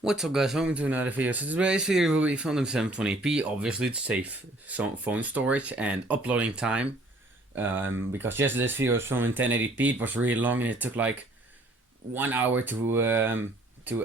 What's up guys, welcome to another video. So today's video will be filmed in 720p. Obviously to save some phone storage and uploading time. Because yesterday's video was filmed in 1080p, it was really long and it took like 1 hour to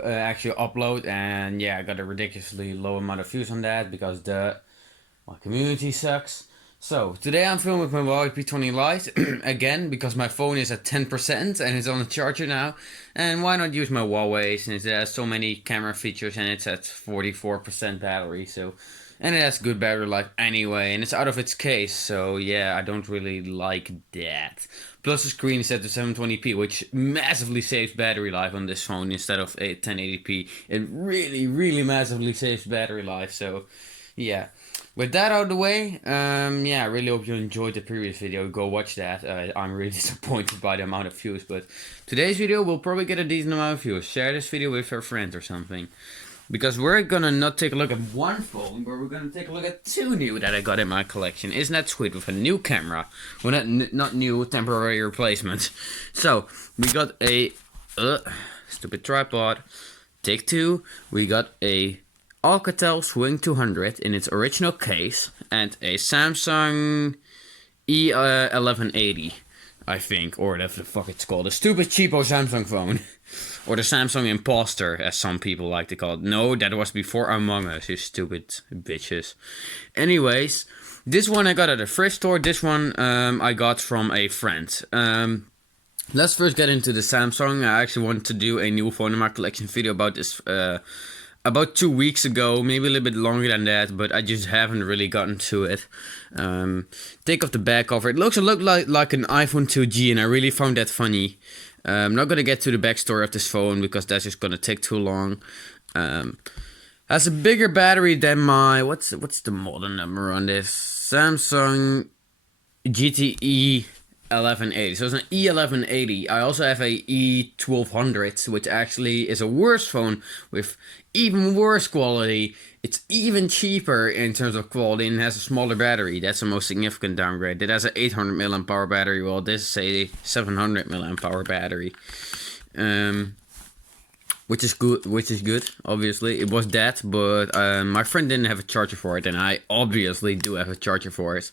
actually upload. And yeah, I got a ridiculously low amount of views on that because my community sucks. So today I'm filming with my Huawei P20 Lite again because my phone is at 10% and it's on the charger now. And why not use my Huawei since it has so many camera features and it's at 44% battery. And it has good battery life anyway, and it's out of its case. So yeah, I don't really like that. Plus the screen is set to 720p, which massively saves battery life on this phone instead of 1080p. It really massively saves battery life. So yeah. With that out of the way, yeah, I really hope you enjoyed the previous video. Go watch that. I'm really disappointed by the amount of views, but today's video will probably get a decent amount of views. Share this video with your friend or something. Because we're gonna not take a look at one phone, but we're gonna take a look at two new that I got in my collection. Isn't that sweet? With a new camera. Well, not new, temporary replacement. So, we got a stupid tripod. Take two. We got a Alcatel Swing 200 in its original case and a Samsung E1180, I think, or whatever the fuck it's called. A stupid cheapo Samsung phone. Or the Samsung Imposter, as some people like to call it. No, that was before Among Us, you stupid bitches. Anyways, this one I got at a thrift store. This one I got from a friend. Let's first get into the Samsung. I actually wanted to do a new phone in my collection video about this about 2 weeks ago, maybe a little bit longer than that, but I just haven't really gotten to it. Take off the back cover. It looks like an iPhone 2G, and I really found that funny. I'm not gonna get to the backstory of this phone because that's just gonna take too long. Has a bigger battery than my what's the model number on this Samsung GTE 1180. So it's an E1180. I also have a E1200, which actually is a worse phone with even worse quality. It's even cheaper in terms of quality and has a smaller battery. That's the most significant downgrade. It has an 800 mAh battery, while this is a 700 mAh battery. Which is good, obviously. It was that, but my friend didn't have a charger for it, and I obviously do have a charger for it.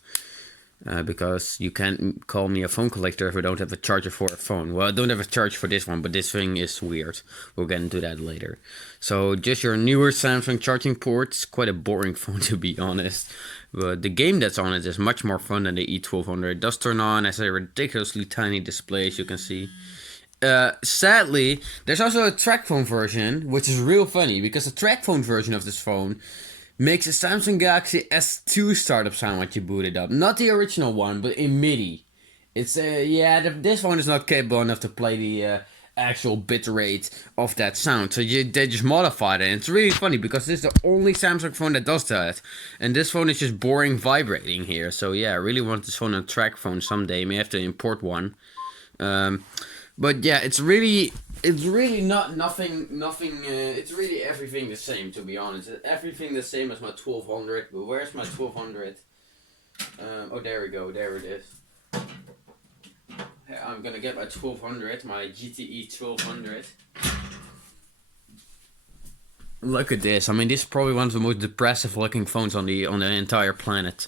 Because you can't call me a phone collector if I don't have a charger for a phone. Well, I don't have a charger for this one, but this thing is weird. We'll get into that later. So, just your newer Samsung charging ports. Quite a boring phone, to be honest. But the game that's on it is much more fun than the E1200. It does turn on, has a ridiculously tiny display, as you can see. Sadly, there's also a track phone version, which is real funny, because the track phone version of this phone makes a Samsung Galaxy S2 startup sound when you boot it up. Not the original one, but in MIDI. It's this phone is not capable enough to play the actual bitrate of that sound. So they just modified it. And it's really funny because this is the only Samsung phone that does that. And this phone is just boring vibrating here. So yeah, I really want this phone on a track phone someday. May have to import one. But yeah, it's really not nothing. It's really everything the same, to be honest. Everything the same as my 1200. But where's my 1200? Oh, there we go. There it is. I'm gonna get my 1200, my GTE 1200. Look at this. I mean, this is probably one of the most depressive looking phones on the entire planet.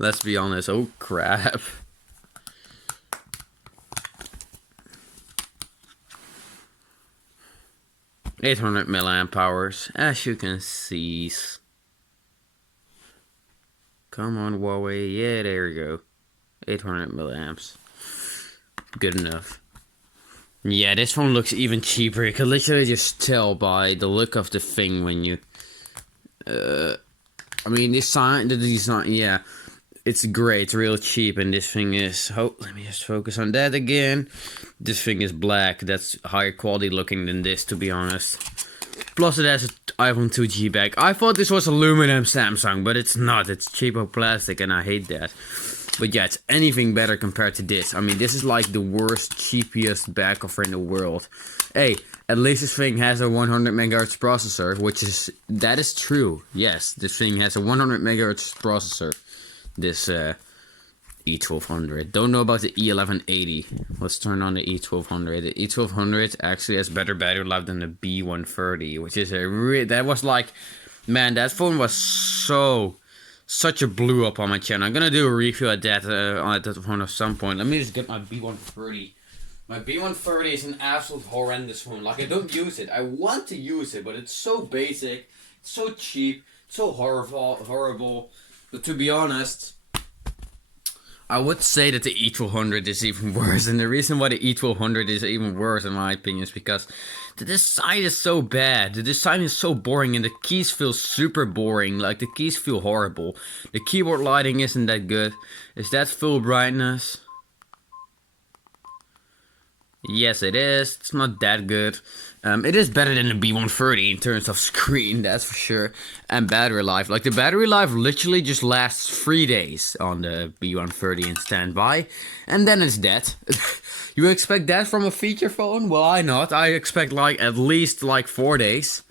Let's be honest. Oh crap. 800 milliamp hours, as you can see. Come on, Huawei. Yeah, there you go. 800 milliamps. Good enough. Yeah, this phone looks even cheaper. You can literally just tell by the look of the thing when you... I mean, the design, yeah. It's great, it's real cheap, and this thing is... Oh, let me just focus on that again. This thing is black. That's higher quality looking than this, to be honest. Plus it has an iPhone 2G back. I thought this was aluminum Samsung, but it's not. It's cheapo plastic, and I hate that. But yeah, it's anything better compared to this. I mean, this is like the worst, cheapest back cover in the world. Hey, at least this thing has a 100 MHz processor, that is true. Yes, this thing has a 100 MHz processor. This E1200. Don't know about the E1180. Let's turn on the E1200. The E1200 actually has better battery life than the B130, which is that was like, man, that phone was such a blew up on my channel. I'm gonna do a review at that phone at some point. Let me just get my B130. My B130 is an absolute horrendous phone. Like, I don't use it. I want to use it, but it's so basic, so cheap, so horrible. But to be honest, I would say that the E1200 is even worse. And the reason why the E1200 is even worse, in my opinion, is because the design is so bad. The design is so boring, and the keys feel super boring. Like, the keys feel horrible. The keyboard lighting isn't that good. Is that full brightness? Yes, it is. It's not that good. It is better than the B130 in terms of screen, that's for sure. And battery life. Like, the battery life literally just lasts 3 days on the B130 in standby. And then it's dead. You expect that from a feature phone? Well, I not. I expect like at least like 4 days.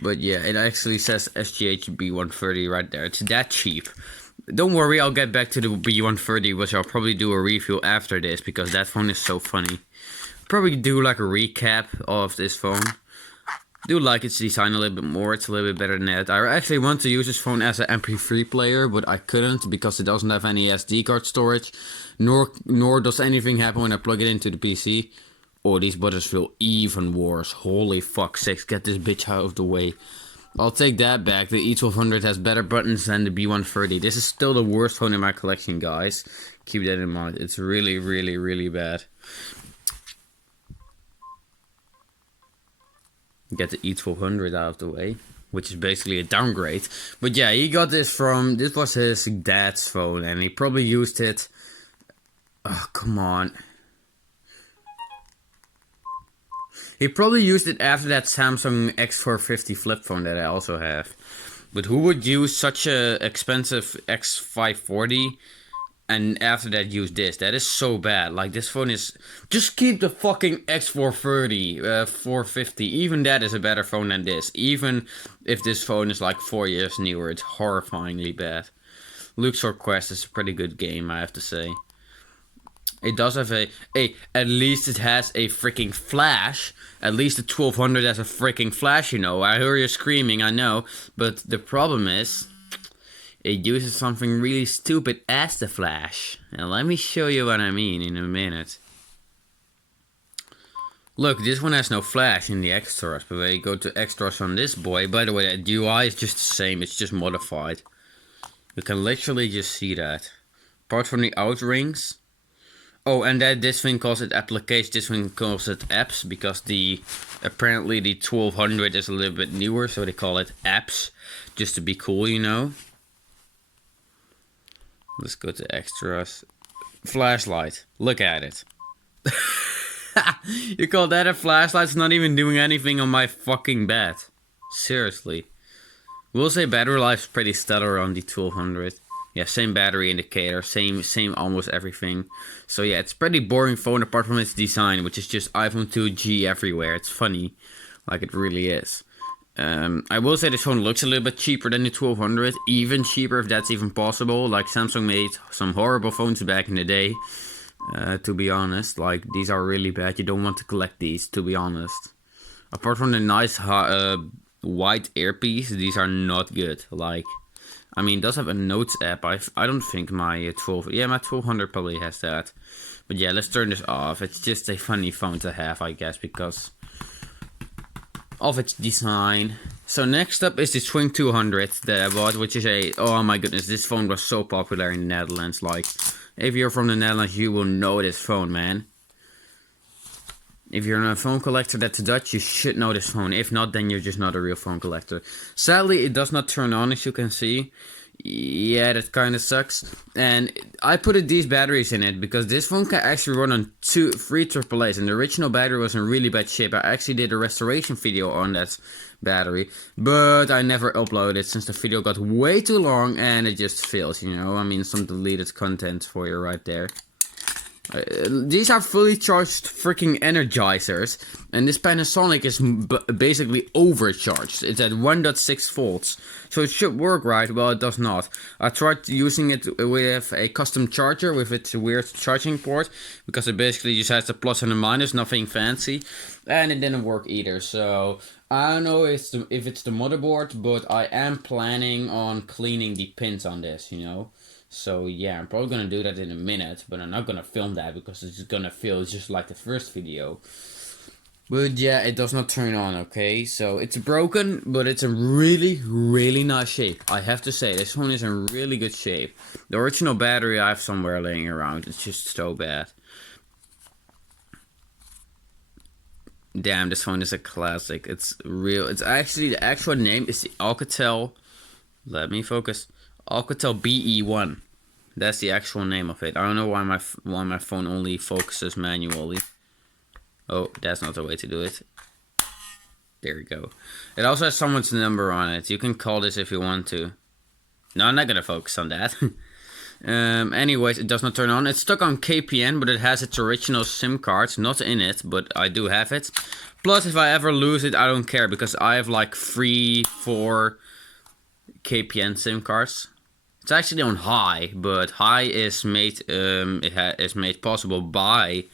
But yeah, it actually says SGH B130 right there. It's that cheap. Don't worry, I'll get back to the B130, which I'll probably do a review after this, because that phone is so funny. Probably do like a recap of this phone. Do like its design a little bit more, it's a little bit better than that. I actually want to use this phone as an MP3 player, but I couldn't because it doesn't have any SD card storage. Nor does anything happen when I plug it into the PC. Oh, these buttons feel even worse. Holy fuck sakes, get this bitch out of the way. I'll take that back. The E1200 has better buttons than the B130. This is still the worst phone in my collection, guys. Keep that in mind. It's really, really, really bad. Get the E1200 out of the way, which is basically a downgrade. But yeah, he got this was his dad's phone, and he probably used it. Oh, come on. He probably used it after that Samsung X450 flip phone that I also have. But who would use such a expensive X540 and after that use this? That is so bad. Like, this phone is... Just keep the fucking X430, 450. Even that is a better phone than this. Even if this phone is like 4 years newer, it's horrifyingly bad. Luxor Quest is a pretty good game, I have to say. It does have at least it has a freaking flash. At least the 1200 has a freaking flash, you know. I hear you screaming, I know. But the problem is, it uses something really stupid as the flash. And let me show you what I mean in a minute. Look, this one has no flash in the extras. But when you go to extras on this boy, by the way, the UI is just the same. It's just modified. You can literally just see that. Apart from the out rings. Oh, and that this thing calls it applications, this thing calls it apps, because apparently the 1200 is a little bit newer, so they call it apps, just to be cool, you know. Let's go to extras. Flashlight, look at it. You call that a flashlight? It's not even doing anything on my fucking bed. Seriously. We'll say battery life's pretty stellar on the 1200. Yeah, same battery indicator, same almost everything. So yeah, it's pretty boring phone apart from its design, which is just iPhone 2G everywhere. It's funny, like it really is. I will say this phone looks a little bit cheaper than the 1200, even cheaper if that's even possible. Like, Samsung made some horrible phones back in the day, to be honest. Like, these are really bad. You don't want to collect these, to be honest. Apart from the nice white earpiece, these are not good. Like, I mean, it does have a notes app. I don't think my my 1200 probably has that. But yeah, let's turn this off. It's just a funny phone to have, I guess, because of its design. So next up is the Swing 200 that I bought, which is oh my goodness, this phone was so popular in the Netherlands. Like, if you're from the Netherlands, you will know this phone, man. If you're a phone collector that's Dutch, you should know this phone. If not, then you're just not a real phone collector. Sadly, it does not turn on, as you can see. Yeah, that kind of sucks. And I put these batteries in it because this phone can actually run on 3 AAAs. And the original battery was in really bad shape. I actually did a restoration video on that battery, but I never uploaded it since the video got way too long and it just fails, you know. I mean, some deleted content for you right there. These are fully charged freaking energizers, and this Panasonic is basically overcharged. It's at 1.6 volts, so it should work right. Well, it does not. I tried using it with a custom charger with its weird charging port, because it basically just has a plus and a minus, nothing fancy, and it didn't work either. So I don't know if it's the motherboard, but I am planning on cleaning the pins on this, you know. So yeah, I'm probably gonna do that in a minute, but I'm not gonna film that because it's gonna feel just like the first video. But yeah, it does not turn on, okay? So it's broken, but it's in really, really nice shape. I have to say, this one is in really good shape. The original battery I have somewhere laying around. It's just so bad. Damn, this phone is a classic. It's real. It's actually, the actual name is the Alcatel. Let me focus. Alcatel BE1. That's the actual name of it. I don't know why my phone only focuses manually. Oh, that's not the way to do it. There we go. It also has someone's number on it. You can call this if you want to. No, I'm not gonna focus on that. Anyways, it does not turn on. It's stuck on KPN, but it has its original SIM card not in it, but I do have it. Plus, if I ever lose it, I don't care, because I have like 3-4 KPN SIM cards. It's actually on Hi, but Hi is made is made possible by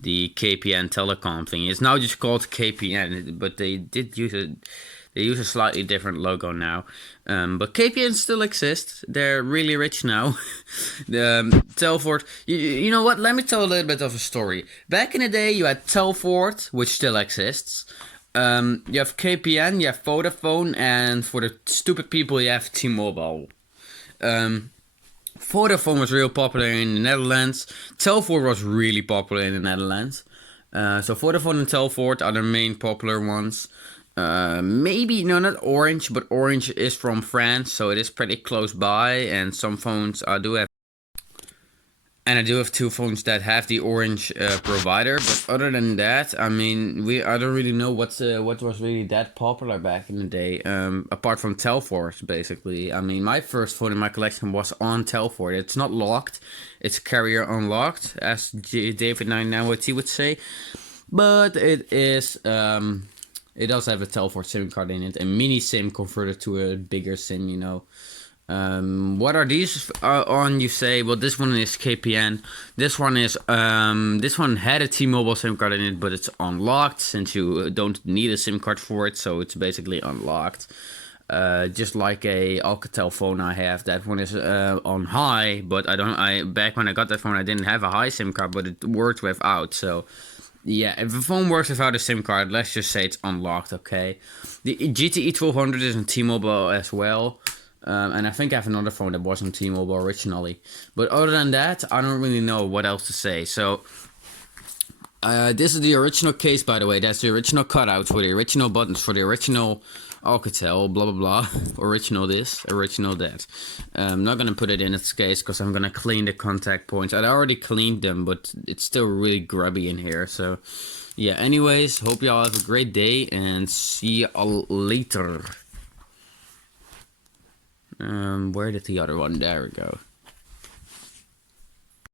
the KPN telecom thing. It's now just called KPN, but they did use a slightly different logo now. But KPN still exists. They're really rich now. Telfort. You know what? Let me tell a little bit of a story. Back in the day, you had Telfort, which still exists. You have KPN, you have Vodafone, and for the stupid people, you have T-Mobile. Vodafone was real popular in the Netherlands. Telfort was really popular in the Netherlands. So Vodafone and Telfort are the main popular ones. Maybe, no, not Orange, but Orange is from France, so it is pretty close by, and some phones do have. And I do have 2 phones that have the Orange provider, but other than that, I mean, I don't really know what was really that popular back in the day, apart from Telfort, basically. I mean, my first phone in my collection was on Telfort. It's not locked, it's carrier unlocked, as David991 would say, but it is, it does have a Telfort SIM card in it, a mini SIM converted to a bigger SIM, you know. What are these on, you say? Well, this one is KPN. This one is, this one had a T-Mobile SIM card in it, but it's unlocked since you don't need a SIM card for it, so it's basically unlocked. Just like a Alcatel phone I have. That one is on Hi, but back when I got that phone, I didn't have a Hi SIM card, but it worked without, so yeah, if a phone works without a SIM card, let's just say it's unlocked, okay? The GTE 1200 is on T-Mobile as well. And I think I have another phone that was on T-Mobile originally. But other than that, I don't really know what else to say. So, this is the original case, by the way. That's the original cutout for the original buttons, for the original Alcatel, blah, blah, blah. Original this, original that. I'm not going to put it in its case because I'm going to clean the contact points. I already cleaned them, but it's still really grubby in here. So, yeah, anyways, hope y'all have a great day and see y'all later. Where did the other one? There we go.